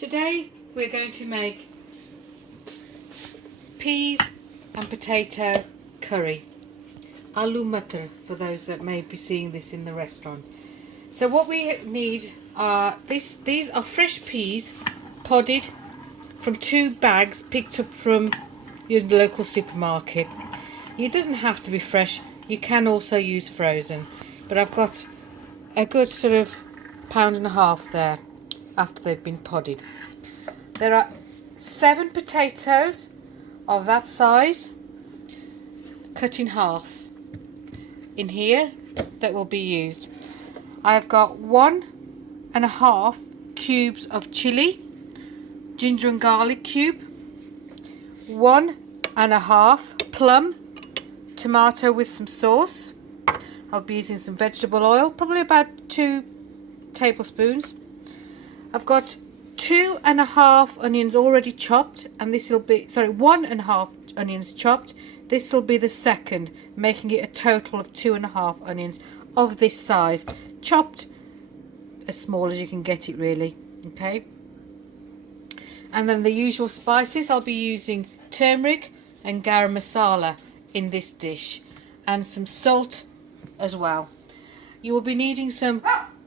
Today we're going to make peas and potato curry, aloo matar, for those that may be seeing this in the restaurant. So what we need are these are fresh peas, podded from 2 bags picked up from your local supermarket. It doesn't have to be fresh, you can also use frozen, but I've got a good sort of £1.5 there after they've been podded. There are 7 potatoes of that size cut in half in here that will be used. I've got 1.5 cubes of chili, ginger and garlic cube, 1.5 plum tomato with some sauce. I'll be using some vegetable oil, probably about 2 tablespoons. I've got 2.5 onions already chopped, and this will be 1.5 onions chopped. This will be the second, making it a total of 2.5 onions of this size, chopped as small as you can get it, really. Okay, and then the usual spices. I'll be using turmeric and garam masala in this dish, and some salt as well. You will be needing some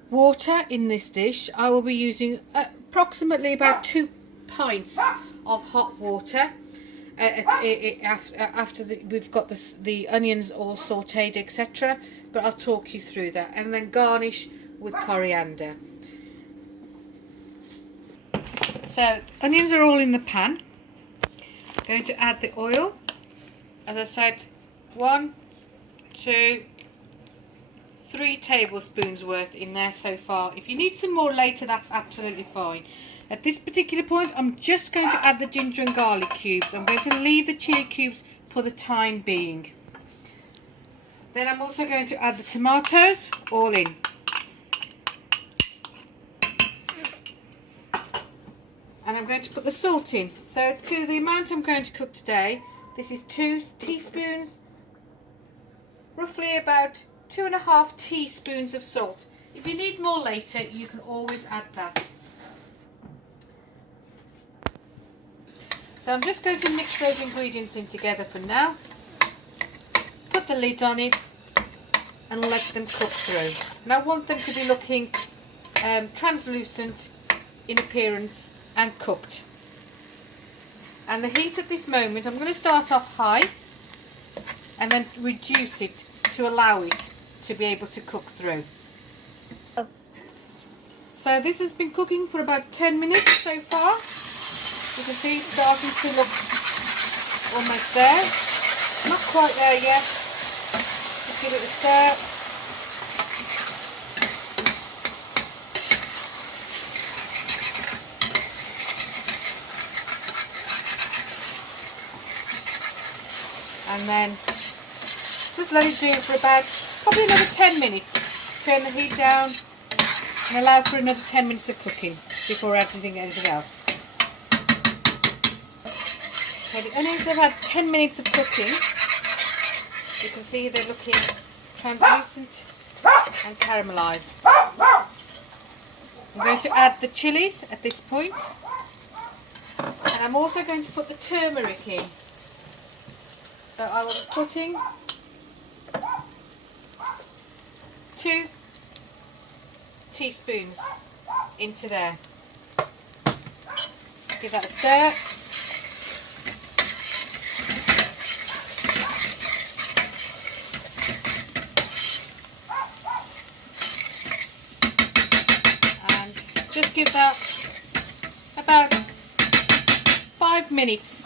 water in this dish. I will be using approximately about 2 pints of hot water after we've got the onions all sauteed, etc. But I'll talk you through that, and then garnish with coriander. So onions are all in the pan. I'm going to add the oil. As I said, 1, 2, 3 tablespoons worth in there so far. If you need some more later, that's absolutely fine. At this particular point, I'm just going to add the ginger and garlic cubes. I'm going to leave the chili cubes for the time being. Then I'm also going to add the tomatoes all in. And I'm going to put the salt in. So to the amount I'm going to cook today, this is 2 teaspoons, roughly about 2.5 teaspoons of salt. If you need more later, you can always add that. So I'm just going to mix those ingredients in together for now. Put the lid on it and let them cook through. And I want them to be looking translucent in appearance and cooked. And the heat at this moment, I'm going to start off high and then reduce it to allow it to be able to cook through. So this has been cooking for about 10 minutes so far. You can see it's starting to look almost there. Not quite there yet. Just give it a stir. And then just let it do it for about probably another 10 minutes. Turn the heat down and allow for another 10 minutes of cooking before adding anything else. So the onions have had 10 minutes of cooking. You can see they're looking translucent and caramelised. I'm going to add the chilies at this point. And I'm also going to put the turmeric in. So I will be putting 2 teaspoons into there. Give that a stir. And just give that about 5 minutes.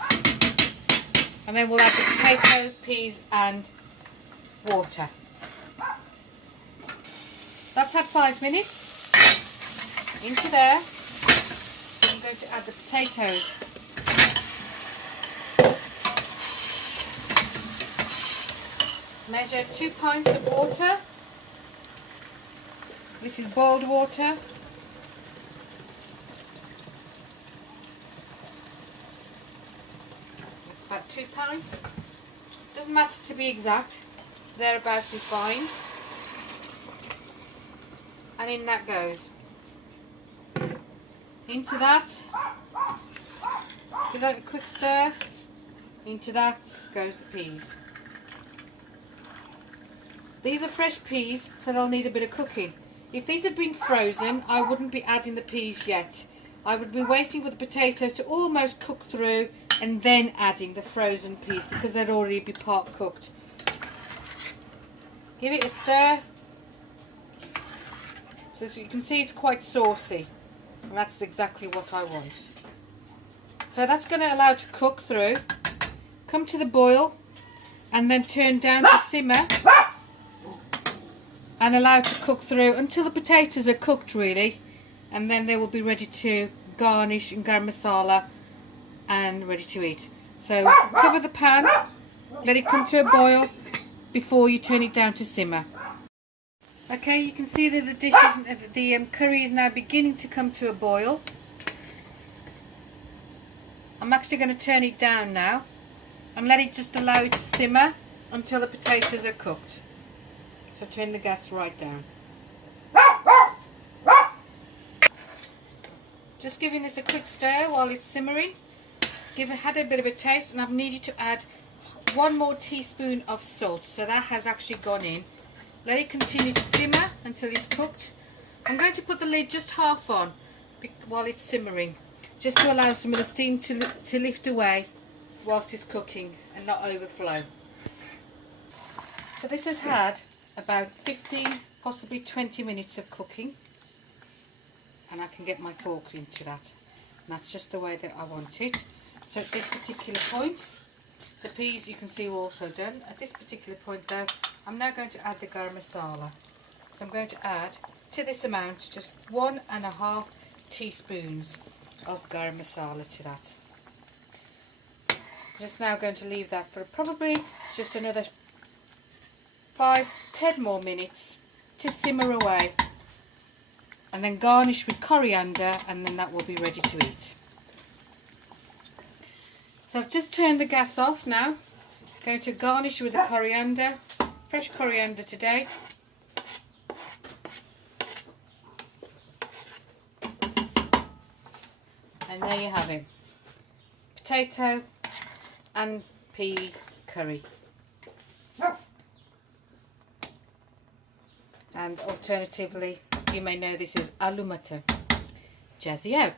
And then we'll add the potatoes, peas and water. That's had 5 minutes. Into there, I'm going to add the potatoes. Measure 2 pints of water. This is boiled water. About 2 pints. Doesn't matter to be exact, thereabouts is fine. And in that goes. Into that, give that a quick stir. Into that goes the peas. These are fresh peas, so they'll need a bit of cooking. If these had been frozen, I wouldn't be adding the peas yet. I would be waiting for the potatoes to almost cook through and then adding the frozen peas because they'd already be part cooked. Give it a stir. So as you can see, it's quite saucy, and that's exactly what I want. So that's going to allow it to cook through, come to the boil, and then turn down to simmer and allow it to cook through until the potatoes are cooked really, and then they will be ready to garnish and garam masala and ready to eat. So cover the pan, let it come to a boil before you turn it down to simmer. Okay, you can see that the curry is now beginning to come to a boil. I'm actually going to turn it down now and let it just allow it to simmer until the potatoes are cooked. So turn the gas right down. Just giving this a quick stir while it's simmering. Had a bit of a taste, and I've needed to add 1 more teaspoon of salt, so that has actually gone in. Let it continue to simmer until it's cooked. I'm going to put the lid just half on while it's simmering, just to allow some of the steam to lift away whilst it's cooking and not overflow. So this has had about 15, possibly 20 minutes of cooking, and I can get my fork into that, and that's just the way that I want it. So at this particular point, the peas you can see are also done. At this particular point though, I'm now going to add the garam masala. So I'm going to add to this amount just 1.5 teaspoons of garam masala to that. I'm just now going to leave that for probably just another 5-10 more minutes to simmer away, and then garnish with coriander, and then that will be ready to eat. So I've just turned the gas off now. Going to garnish with the coriander, fresh coriander today. And there you have it. Potato and pea curry. And alternatively, you may know this as aloo matar. Jazzy out.